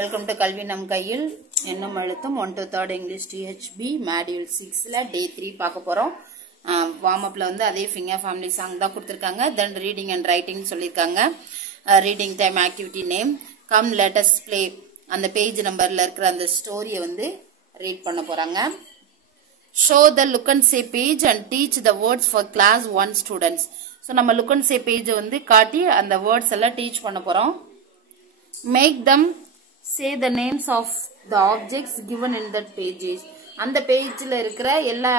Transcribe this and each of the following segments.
Welcome to Kalvi Nam Kayil. Ennum Eluthum 1 to 3rd English THB Module 6 la Day 3 பார்க்க போறோம். Warm up ல வந்து அதே finger family song தான் கொடுத்திருக்காங்க. Then reading and writing சொல்லிருக்காங்க. Reading time activity name. Come let us play. அந்த page நம்பர்ல இருக்கிற அந்த ஸ்டோரியை வந்து ரீட் பண்ண போறாங்க. Show the look and say page and teach the words for class 1 students. So நம்ம look and say page வந்து காட்டி அந்த words எல்லாம் teach பண்ண போறோம். Make them say the names of the objects given in that pages. அந்த பேஜ்ல இருக்கிற எல்லா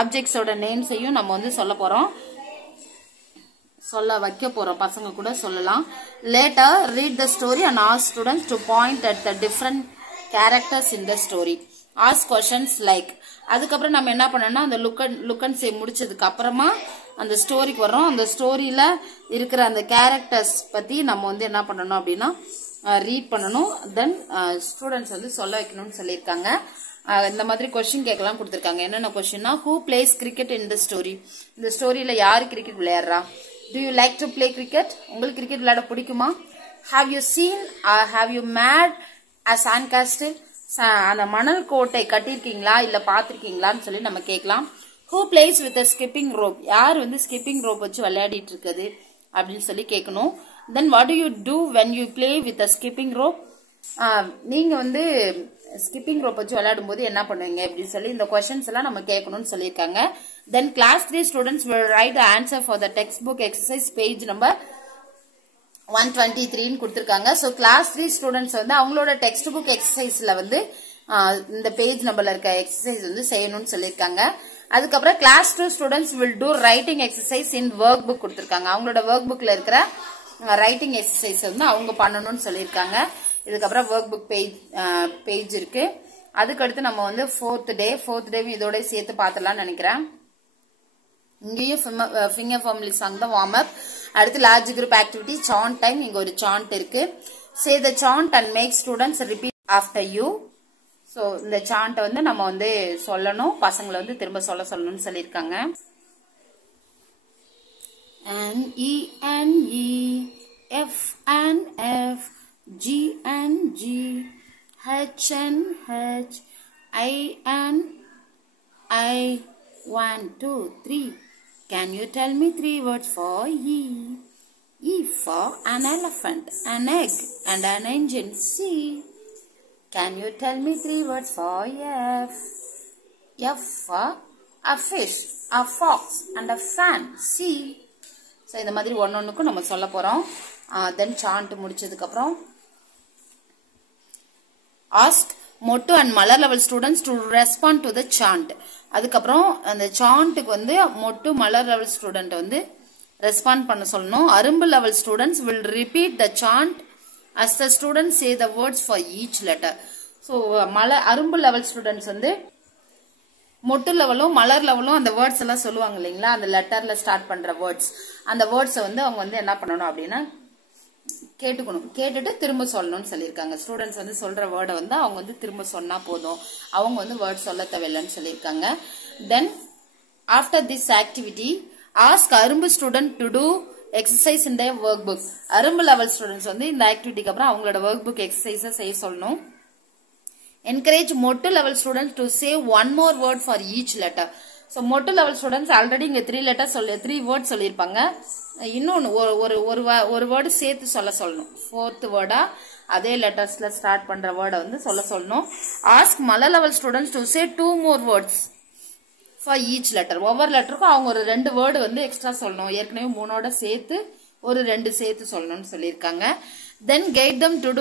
ஆப்ஜெக்ட்ஸ் ஓட நேம்ஸையும் நம்ம வந்து சொல்ல போறோம். சொல்ல வைக்க போறோம். பசங்க கூட சொல்லலாம். Later read the story and ask students to point at the different characters in the story. Ask questions like அதுக்கப்புறம் நம்ம என்ன பண்ணோம்னா அந்த லுக் அண்ட் சே முடிச்சதுக்கு அப்புறமா அந்த ஸ்டோரிக்கு வர்றோம். அந்த ஸ்டோரியில இருக்கிற அந்த கேரக்டர்ஸ் பத்தி நம்ம வந்து என்ன பண்ணணும் அப்படின்னா ரீட் பண்ணணும். தென் ஸ்டூடெண்ட்ஸ் வந்து சொல்ல வைக்கணும்னு சொல்லியிருக்காங்க. இந்த மாதிரி கொஸ்டின் கேட்கலாம் கொடுத்துருக்காங்க. என்னென்ன கொஸ்டின்னா who plays cricket in the story. இந்த ஸ்டோரியில யாரு கிரிக்கெட் விளையாடுறா? Do you like to play cricket? உங்களுக்கு கிரிக்கெட் விளையாட பிடிக்குமா? Have you seen have you made a sand castle? அந்த மணல் கோட்டை கட்டிருக்கீங்களா இல்ல பாத்திருக்கீங்களான்னு சொல்லி நம்ம கேட்கலாம். Who plays with skipping rope? யார் வந்து ஸ்கிப்பிங் ரோப் வச்சு விளையாடிட்டு இருக்குது அப்படின்னு சொல்லி கேட்கணும். Then what do you do when you play with skipping rope? நீங்க வந்து ஸ்கிப்பிங் ரோப் வச்சு விளையாடும் போது என்ன பண்ணுவீங்க அப்படின்னு சொல்லி இந்த கொஸ்டின்ஸ் எல்லாம் நம்ம கேட்கணும்னு சொல்லியிருக்காங்க. Then class 3 students will write the answer for the textbook exercise page number 123 கொடுத்திருக்காங்க. சோ கிளாஸ் 3 ஸ்டூடெண்ட்ஸ் வந்து அவங்களோட டெக்ஸ்ட் புக் எக்ஸசைஸ்ல வந்து இந்த பேஜ் நம்பர்ல இருக்க எக்ஸசைஸ் வந்து செய்யணும்னு சொல்லியிருக்காங்க. அதுக்கப்புறம் class 2 students will do writing exercise in work book கொடுத்திருக்காங்க. அவங்களோட ஒர்க் புக்ல இருக்கிற ரைட்டிங் எக்ஸசைஸ் வந்து அவங்க பண்ணணும்னு சொல்லியிருக்காங்க. இதுக்கப்புறம் ஒர்க் புக் பேஜ் இருக்கு. அதுக்கடுத்து நம்ம வந்து ஃபோர்த் டே இதோட சேர்த்து பார்த்துலாம் நினைக்கிறேன். இங்கேயும் ஃபிங்கர் ஃபேமிலி சாங் தான் வார்ம் அப். அடுத்து large group activity sand time. இங்க ஒரு சாண்ட் இருக்கு. Say the sand and make students repeat after you. So இந்த சாண்ட் வந்து நம்ம வந்து சொல்லணும். பசங்களை வந்து திரும்ப சொல்லணும்னு சொல்லியிருக்காங்க. N E N E F N F G N G H N H I N I 1 2 3. Can you tell me 3 words for E? E for an elephant, an egg, and an engine. C. Can you tell me 3 words for F? F for a fish, a fox, and a fan. C. So இந்த மாதிரி ஒன்னொன்னுக்கும் நம்ம சொல்ல போறோம். தென் sand முடிச்சதுக்கு அப்புறம் ask Mottu and Malar level students to respond to the chant. அதுக்கப்புறம் அந்த சாண்ட்டுக்கு வந்து மொட்டு மலர் லெவல் ஸ்டூடெண்ட் வந்து ரெஸ்பாண்ட் பண்ண சொல்லணும். Arumbu level students will repeat the chant as the students say the words for each letter. So Arumbu level students வந்து மொட்டு லெவலும் மலர் லெவலும் அந்த வேர்ட்ஸ் எல்லாம் சொல்லுவாங்க இல்லைங்களா, அந்த லெட்டர்ல ஸ்டார்ட் பண்ற வேர்ட்ஸ், அந்த வேர்ட்ஸை வந்து அவங்க வந்து என்ன பண்ணணும் அப்படின்னா கேட்டுக்கணும். கேட்டுட்டு திரும்ப சொல்லணும்னு சொல்லியிருக்காங்க. ஸ்டூடெண்ட்ஸ் வந்து சொல்ற வேர்டை வந்து அவங்க வந்து திரும்ப சொன்னா போதும், அவங்க வந்து வேர்ட் சொல்ல தேவையில்லைன்னு சொல்லியிருக்காங்க. Then after this activity ask Arumbu student to do exercise in the work book. Arumbu level students வந்து இந்த ஆக்டிவிட்டிக்கு அப்புறம் அவங்களோட ஒர்க் புக் எக்ஸசைஸை செய்ய சொல்லணும். என்கரேஜ் மொட்டு level students to say 1 more word for each letter. So மொட்டு லெவல் ஸ்டூடெண்ட்ஸ் ஆல்ரெடி இங்க 3 word சொல்லியிருப்பாங்க. இன்னொன்னு ஒரு வேர்டு சேர்த்து சொல்லணும். 4th வேர்டா அதே லெட்டர்ஸ்ல ஸ்டார்ட் பண்ற வேர்டை வந்து சொல்லணும். Ask Malar level students to say 2 more words for each letter. ஒவ்வொரு லெட்டருக்கும் அவங்க ஒரு 2 வேர்டு வந்து எக்ஸ்ட்ரா சொல்லணும். ஏற்கனவே 3ஓட சேர்த்து ஒரு 2 சேர்த்து சொல்லணும்னு சொல்லியிருக்காங்க. தென் guide them to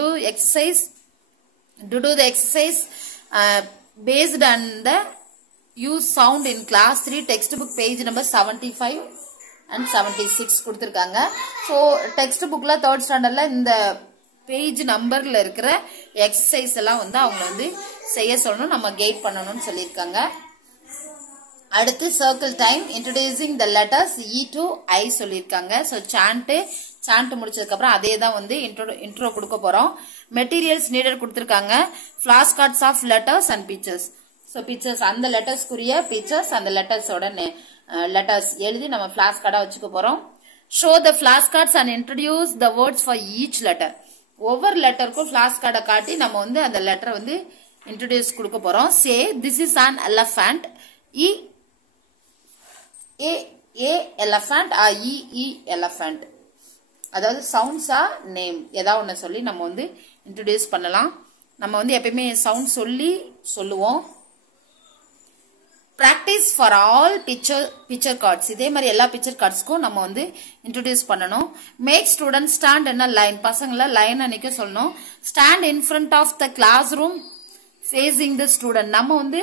do the exercise based on the use sound in class 3 textbook page number 75 and 76 கொடுத்திருக்காங்க. சோ டெக்ஸ்ட் புக்ல 3rd ஸ்டாண்டர்ட்ல இந்த பேஜ் நம்பர்ல இருக்கிற எக்ஸசைஸ் எல்லாம் வந்து அவங்க வந்து செய்ய சொல்லணும், நம்ம கைட் பண்ணணும்னு சொல்லியிருக்காங்க. அடுத்து circle time introducing the letters E to I சொல்லியிருக்காங்க. ஸோ சாண்ட் முடிச்சதுக்கு அப்புறம் அதே தான் வந்து இன்ட்ரோ கொடுக்க போறோம். மெட்டீரியல்ஸ் நீடட் கொடுத்திருக்காங்க. Flash cards of letters and pictures. So pictures அந்த லெட்டர்ஸ்க்குரிய பிக்சர்ஸ் அந்த லெட்டர்ஸோட லெட்டர்ஸ் எழுதி நம்ம ஃபிளாஷ் கார்டா வச்சுக்க போறோம். Show the flash cards and introduce the words for each letter. ஒவ்வொரு லெட்டருக்கும் ஃபிளாஷ் கார்டை காட்டி நம்ம வந்து அந்த லெட்டரை வந்து இன்ட்ரோடியூஸ் கொடுக்க போறோம். Say this is an elephant. A elephant E elephant. அதாவது சவுண்ட்ஸா நேம் ஏதாவது ஒன்று சொல்லி நம்ம வந்து இன்ட்ரோடியூஸ் பண்ணலாம். நம்ம வந்து எப்பயுமே சவுண்ட் சொல்லி சொல்லுவோம். Practice for all picture cards. இதே மாதிரி எல்லா பிக்சர் கார்ட்ஸ்க்கும் நம்ம வந்து இன்ட்ரோடியூஸ் பண்ணணும். Make student stand in a line. பசங்களை லைன் அன்னைக்கு சொல்லணும். Stand in front of the class room facing the student. நம்ம வந்து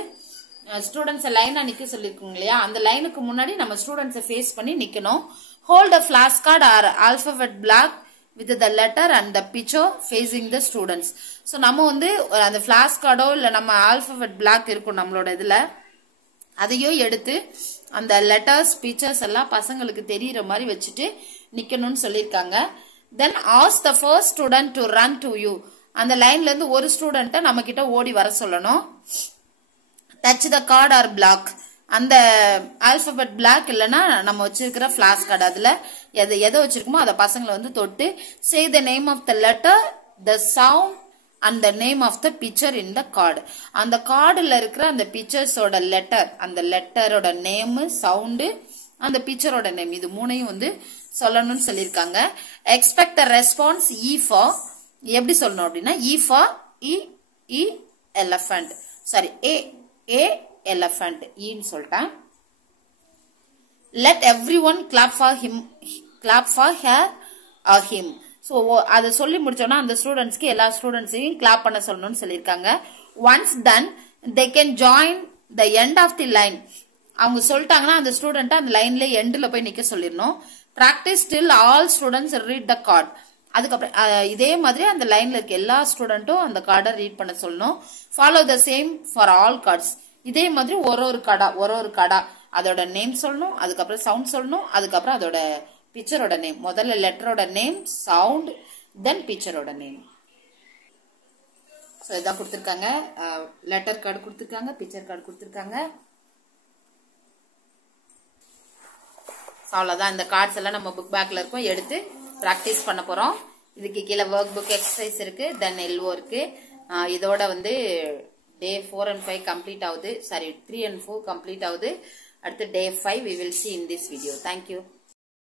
ஸ்டூடெண்ட்ஸை லைன் நிக்க சொல்லிருக்கோம் இல்லையா, அந்த லைனுக்கு முன்னாடி நம்ம ஸ்டூடெண்ட்ஸை ஃபேஸ் பண்ணி நிக்கணும். Hold a flash card or alphabet block with the letter and the picture facing the students. So நம்ம வந்து அந்த ஃபிளாஷ் கார்டோ இல்லை நம்ம ஆல்பபெட் பிளாக் இருக்கும் நம்மளோட இதுல, அதையும் எடுத்து அந்த லெட்டர்ஸ் பிக்சர்ஸ் எல்லாம் பசங்களுக்கு தெரியற மாதிரி வச்சுட்டு நிக்கணும்னு சொல்லியிருக்காங்க. Then ask the first student to run to you. அந்த லைன்ல இருந்து ஒரு ஸ்டூடெண்ட்டை நம்ம கிட்ட ஓடி வர சொல்லணும். Touch the card or block. அந்த ஆல்பபெட் பிளாக் இல்லைன்னா நம்ம வச்சிருக்கிற ஃபிளாஷ் கார்டு அதுல எதை வச்சிருக்கோமோ அதை பசங்களை வந்து தொட்டு say the name of the letter, the sound and the name of the picture in the card. அந்த கார்டுல இருக்கிற அந்த பிக்சர்ஸோட லெட்டர், அந்த லெட்டரோட நேம், சவுண்டு, அந்த பிக்சரோட நேம், இது மூணையும் வந்து சொல்லணும்னு சொல்லியிருக்காங்க. Expect a response e for. எப்படி சொல்லணும் அப்படின்னா e for e elephant, sorry a elephant ஈன்னு சொல்லிட்டேன். Let everyone clap for him, clap for her or him. So அதை சொல்லி முடிச்சோன்னா அந்த ஸ்டூடெண்ட்ஸ்க்கு எல்லா ஸ்டூடெண்ட்ஸையும் கிளாப் பண்ண சொல்லணும்னு சொல்லியிருக்காங்க. Once done they can join the end of the line. அவங்க சொல்லிட்டாங்கன்னா அந்த ஸ்டூடெண்ட் அந்த லைன்ல எண்ட்ல போய் நிக்க சொல்லிடணும். Practice till all students read the card. அதுக்கப்புறம் இதே மாதிரி அந்த லைன்ல இருக்க எல்லா ஸ்டூடெண்ட்டும் அந்த கார்டை ரீட் பண்ண சொல்லணும். Follow the same for all cards. இதே மாதிரி ஒரு கடா அதோட நேம் சொல்லணும், அதுக்கப்புறம் சவுண்ட் சொல்லணும், அதுக்கப்புறம் அதோட பிக்சரோட நேம். முதல்ல லெட்டரோட நேம், சவுண்ட், தென் பிக்சரோட நேம். ஸோ இதான் கொடுத்துருக்காங்க. லெட்டர் கார்டு கொடுத்துருக்காங்க, பிக்சர் கார்டு கொடுத்துருக்காங்க. அவ்வளோதான். இந்த கார்ட்ஸ் எல்லாம் நம்ம புக் பேக்ல இருக்கும், எடுத்து ப்ராக்டிஸ் பண்ண போறோம். இதுக்கு கீழே ஒர்க் புக் எக்ஸசைஸ் இருக்கு, தென் எல்ஓ இருக்கு. இதோட வந்து டே 4 and 5 கம்ப்ளீட் ஆகுது. சாரி 3 and 4 கம்ப்ளீட் ஆகுது. அடுத்து டே 5 we will see in this video. Thank you.